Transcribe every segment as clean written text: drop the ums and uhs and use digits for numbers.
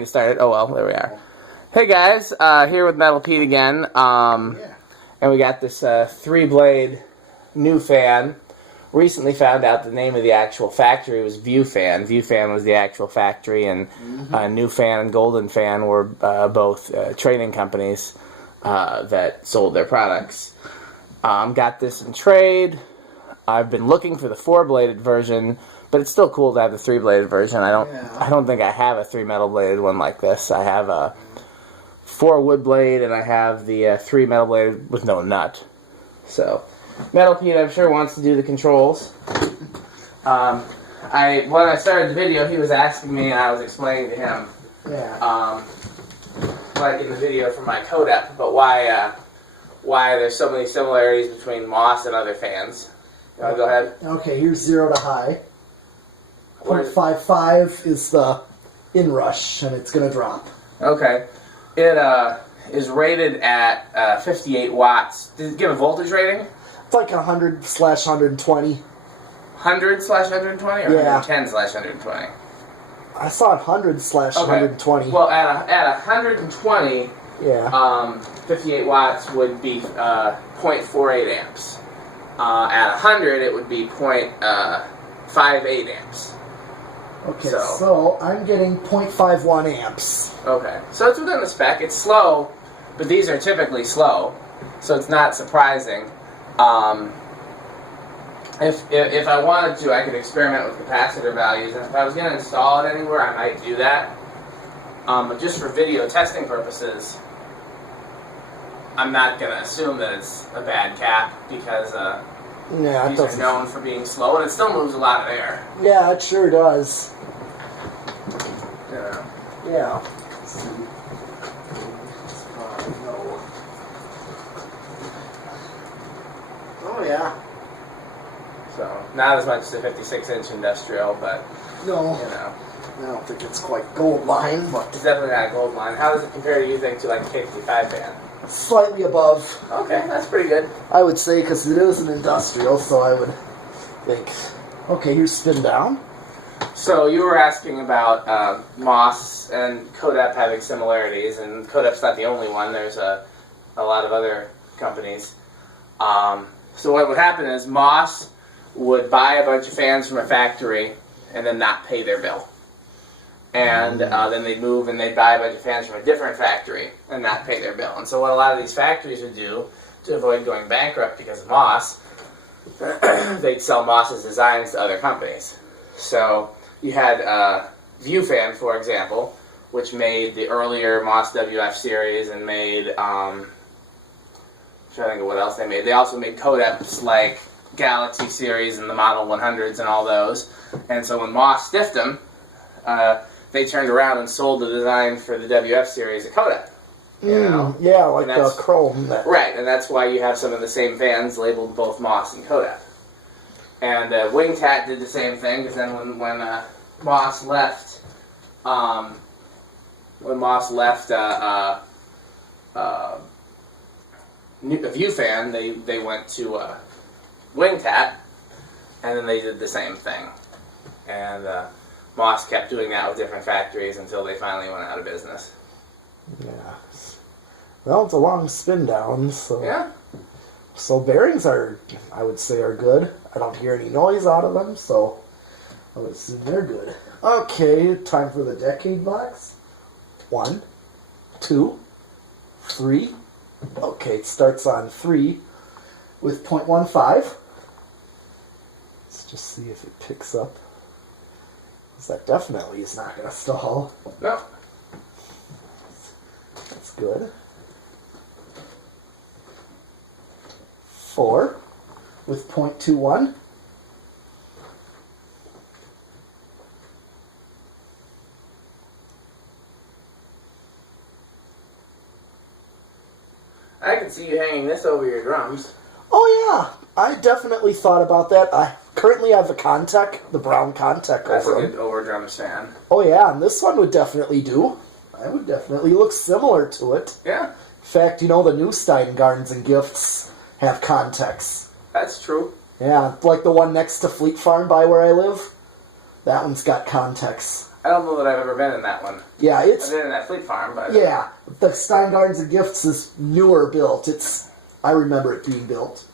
To start it. Oh well, there we are. Hey guys, here with Metal Pete again, and we got this 3-blade new fan. Recently found out the name of the actual factory was View Fan. View Fan was the actual factory, and New Fan and Golden Fan were both trading companies that sold their products. Got this in trade. I've been looking for the 4-bladed version, but it's still cool to have the 3-bladed version. I don't think I have a 3 metal-bladed one like this. I have a 4 wood blade, and I have the 3 metal bladed with no nut. So, Metal Pete, I'm sure, wants to do the controls. When I started the video, he was asking me, and I was explaining to him, like in the video for my codec, but why there's so many similarities between Moss and other fans. You want to go ahead? Okay, here's 0 to high. 0.55 is the inrush, and it's going to drop. Okay. It is rated at 58 watts. Did it give a voltage rating? It's like 100/120. 100/120 or 110/120? I saw 100/120. Okay. Well, at 120, 58 watts would be 0.48 amps. At 100, it would be 0.58 amps. Okay, so I'm getting 0.51 amps. Okay, so it's within the spec. It's slow, but these are typically slow, so it's not surprising. If I wanted to, I could experiment with capacitor values, and if I was going to install it anywhere, I might do that. But just for video testing purposes, I'm not going to assume that it's a bad cap, because these are known for being slow, and it still moves a lot of air. Yeah, it sure does. Yeah. Let's see. Oh, yeah. So, not as much as a 56-inch industrial, but, no. I don't think it's quite gold line, but... It's definitely not gold line. How does it compare, you think, to like a K55 fan? Slightly above. Okay, that's pretty good. I would say, because it is an industrial, so I would think... Okay, here's spin down. So you were asking about Moss and Codep having similarities, and Codep's not the only one. There's a lot of other companies. So what would happen is Moss would buy a bunch of fans from a factory and then not pay their bill. And then they'd move and they'd buy a bunch of fans from a different factory and not pay their bill. And so what a lot of these factories would do to avoid going bankrupt because of Moss, they'd sell Moss's designs to other companies. So you had View Fan, for example, which made the earlier Moss WF series and made, I'm trying to think of what else they made. They also made Codeps like Galaxy series and the Model 100s and all those. And so when Moss stiffed them, they turned around and sold the design for the WF series at Codep. Yeah, like the chrome. Right, and that's why you have some of the same fans labeled both Moss and Codep. And Wingtat did the same thing, because then when Moss left, a View Fan, they went to Wingtat, and then they did the same thing. And Moss kept doing that with different factories until they finally went out of business. Yeah. Well, it's a long spin down, so... Yeah. So bearings are, I would say, are good. I don't hear any noise out of them, so I would assume they're good. Okay, time for the decade box. 1, 2, 3. Okay, it starts on 3 with 0.15. Let's just see if it picks up. Because that definitely is not going to stall. No. That's good. 4 with 0.21. I can see you hanging this over your drums. Oh yeah, I definitely thought about that. I currently have the Contec, the brown Contec over. That's a good over drum stand. Oh yeah, and this one would definitely do. I would definitely look similar to it. Yeah. In fact, you know, the new Stein Gardens and Gifts have Contecs. That's true. Yeah, like the one next to Fleet Farm by where I live. That one's got Contecs. I don't know that I've ever been in that one. Yeah, I've been in that Fleet Farm, but... Yeah, the Stein Gardens and Gifts is newer built. I remember it being built.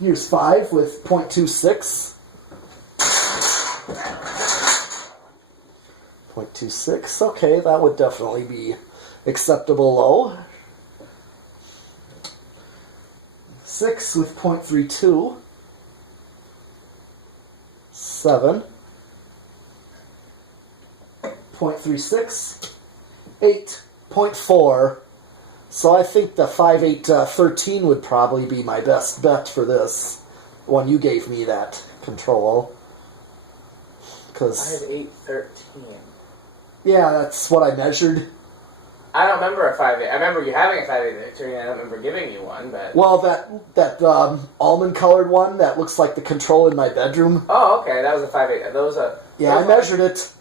Here's 5 with 0.26. 0.26, okay, that would definitely be acceptable low. 6 with 0.32. 7. 0.36. 8.4. So I think the 5.813 would probably be my best bet for this. One you gave me that control. 5.813. Yeah, that's what I measured. I don't remember a 5.8. I remember you having a 5.813. I don't remember giving you one, but... Well, that almond-colored one that looks like the control in my bedroom. Oh, okay. That was a 5.8. That was a... Yeah, I measured it.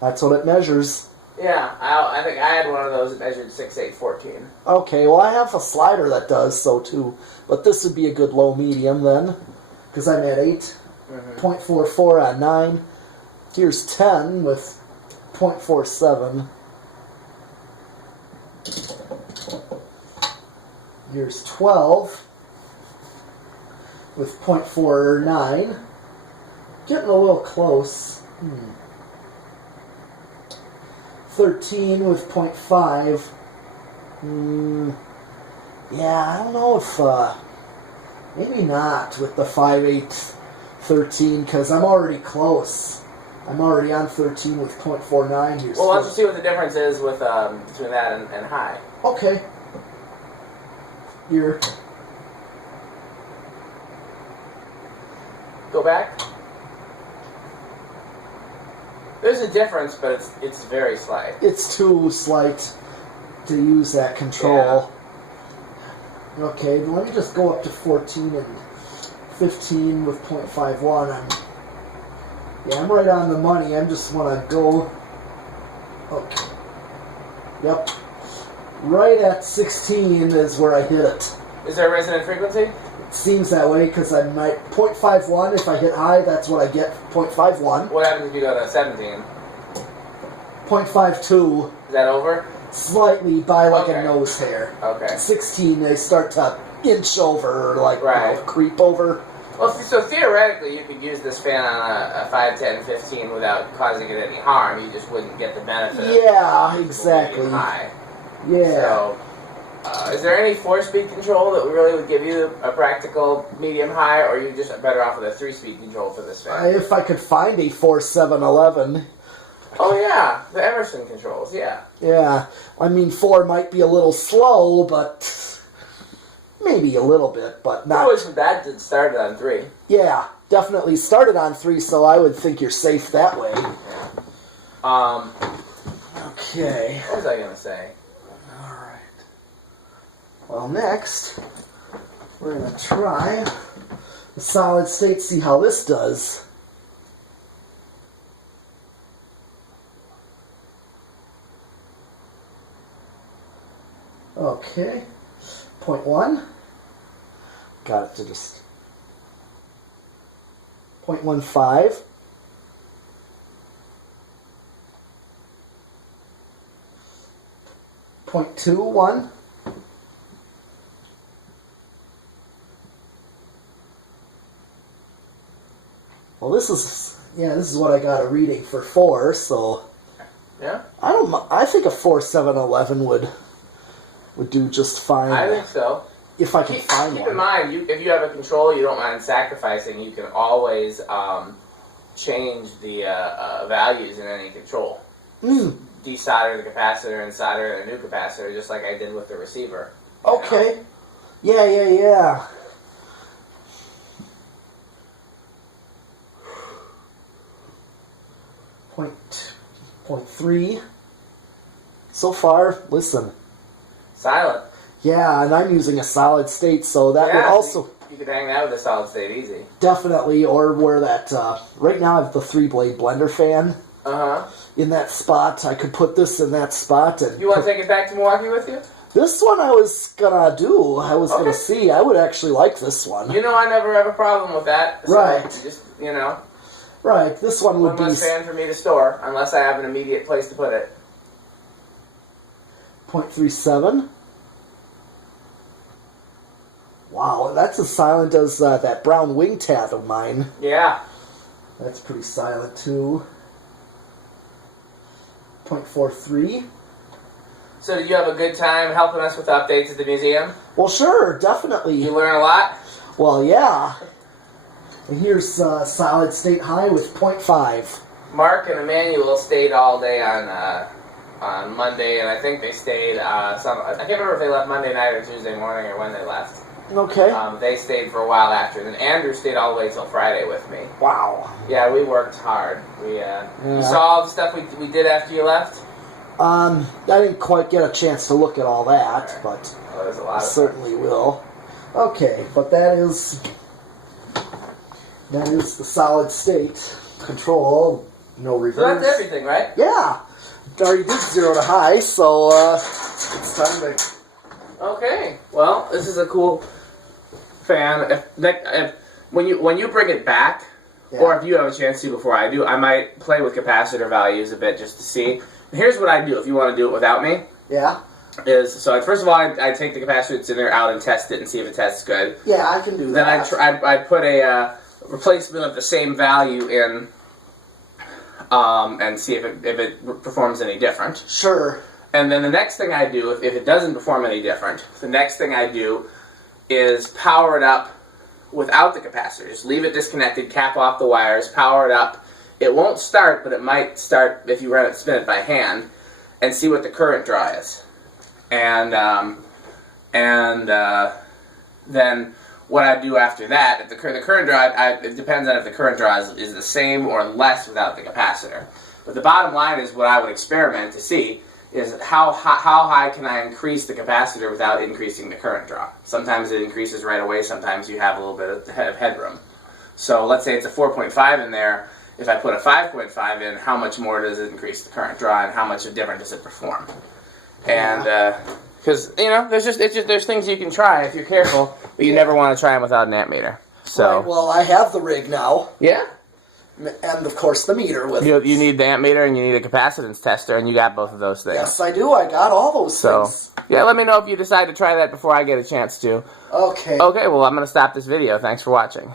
That's what it measures. Yeah, I think I had one of those that measured 6.814. Okay, well, I have a slider that does so, too. But this would be a good low-medium, then. Because I'm at 8. 0.44 on 9. Here's 10 with 0.47. Here's 12 with 0.49. Getting a little close. 13 with 0.5. Yeah, I don't know if... maybe not with the 5.813, because I'm already close. I'm already on 13 with 0.49 here. Well, let's see what the difference is with between that and high. Okay. Here. Go back. There's a difference, but it's very slight. It's too slight to use that control. Yeah. Okay, let me just go up to 14 and 15 with 0.51. I'm right on the money. I just want to go... Okay. Yep. Right at 16 is where I hit it. Is there a resonant frequency? It seems that way because I'm at 0.51. If I hit high, that's what I get, 0.51. What happens if you go to 17? 0.52. Is that over? Slightly by like a nose hair. Okay. 16, they start to inch over, or like creep over. Well, so theoretically, you could use this fan on a 5, 10, 15 without causing it any harm. You just wouldn't get the benefit. Yeah, exactly. High. Yeah. So, is there any 4-speed control that really would give you a practical medium-high, or are you just better off with a 3-speed control for this fan? If I could find a 4.711. Oh, yeah. The Emerson controls, yeah. Yeah. I mean, 4 might be a little slow, but... Maybe a little bit, but not... It wasn't bad that started on 3. Yeah, definitely started on 3, so I would think you're safe that way. Yeah. Okay. What was I going to say? Alright. Well, next, we're going to try the solid state, see how this does. Okay. 0.1. Got it to just 0.15. 0.21. Well, this is what I got a reading for 4, so yeah. I think a 4.711 would do just fine. I think so. If I can find one. Keep in mind, if you have a control you don't mind sacrificing, you can always change the values in any control. Desolder the capacitor and solder a new capacitor, just like I did with the receiver. Okay. Yeah. 0.3. So far, listen. Silent. Yeah, and I'm using a solid state, so that would also... You could hang that with a solid state easy. Definitely, or where that... right now I have the 3-blade blender fan. In that spot. I could put this in that spot. And you want to take it back to Milwaukee with you? This one I was gonna do. I was gonna see. I would actually like this one. You know I never have a problem with that. So right. Just, Right, this one would One be less fan for me to store, unless I have an immediate place to put it. 0.37. Wow, that's as silent as that brown wing tat of mine. Yeah. That's pretty silent too. 0.43. So did you have a good time helping us with updates at the museum? Well, sure, definitely. You learn a lot? Well, yeah. And here's solid state high with 0.5. Mark and Emmanuel stayed all day on Monday, and I think they stayed I can't remember if they left Monday night or Tuesday morning or when they left. Okay. They stayed for a while after, and then Andrew stayed all the way till Friday with me. Wow. Yeah, we worked hard. You saw all the stuff we did after you left? I didn't quite get a chance to look at all that, but There's a lot I of certainly will. Okay, but that is the solid state control. No reverse. So that's everything, right? Yeah. Already did 0 to high, so it's time to... Okay. Well, this is a cool fan. When you bring it back, Yeah. or if you have a chance to before I do, I might play with capacitor values a bit just to see. Here's what I do if you want to do it without me. Yeah. First of all, I take the capacitor that's in there out and test it and see if it tests good. Yeah, I can do Then that. I put a replacement of the same value in, and see if it performs any different. Sure. And then the next thing I do, if it doesn't perform any different, the next thing I do is power it up without the capacitor. Just leave it disconnected, cap off the wires, power it up. It won't start, but it might start if you spin it by hand, and see what the current draw is. And then what I do after that, if the current draw, it depends on if the current draw is the same or less without the capacitor. But the bottom line is what I would experiment to see is how high can I increase the capacitor without increasing the current draw. Sometimes it increases right away, sometimes you have a little bit of headroom. So let's say it's a 4.5 in there. If I put a 5.5 in, how much more does it increase the current draw, and how much different does it perform? And because there's things you can try if you're careful, but you never want to try them without an amp meter. So Right, well, I have the rig now, yeah, and of course the meter with you need the amp meter and you need a capacitance tester, and you got both of those things. Yes, I do. I got all those things. Yeah, let me know if you decide to try that before I get a chance to. Okay. Okay, well, I'm going to stop this video. Thanks for watching.